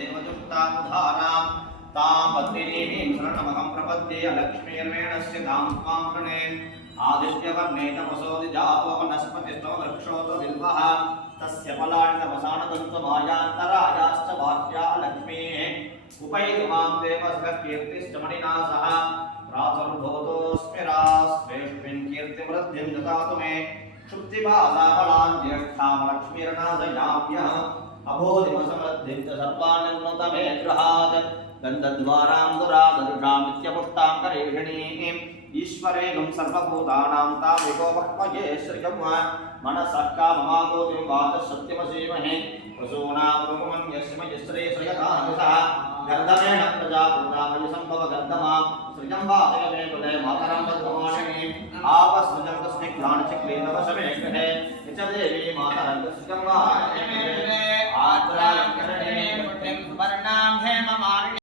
देवजुष्टामुधारां तां पद्मिनीं शरणमहं प्रपद्ये लक्ष्मीर्मेणस्य तां त्वां प्रणे आदित्यवर्णे तपसो निजातो वनस्पतिस्तव वृक्षोत बिल्वः तस्य फलानि तपसानदन्तमायान्तरायाश्च वाक्या लक्ष्मीः उपैतु मां देवसखकीर्तिश्च मणिना सह प्रातुर्भूतोऽस्मिरास्वेष्मिन् कीर्तिवृद्धिं ददातु मे क्षुप्तिपादाफलान् ज्येष्ठां लक्ष्मीर्नाशयाम्यः अबोधिमसमृद्धिं च सर्वान्नुतमे गृहात् गन्धद्वारां दुरादरुषामित्यपुष्टां करेषिणीम् ईश्वरेणं सर्वभूतानां तामिकोपक्वये श्रियं मनसः काममागोतिं वाचः सत्यमसीमहे वसूनां रूपमन्यस्मयश्रे श्रयतामसः गर्दमेण प्रजापूतामयि सम्भव गर्दमां सृजं वाचय मे कुले मातरं तद्वमाशिनीम् आपसृजं तस्मिग्लाणचक्रेण वशमे गृहे च देवी मातरं सृजं वाचय मे कुले आद्रां करणे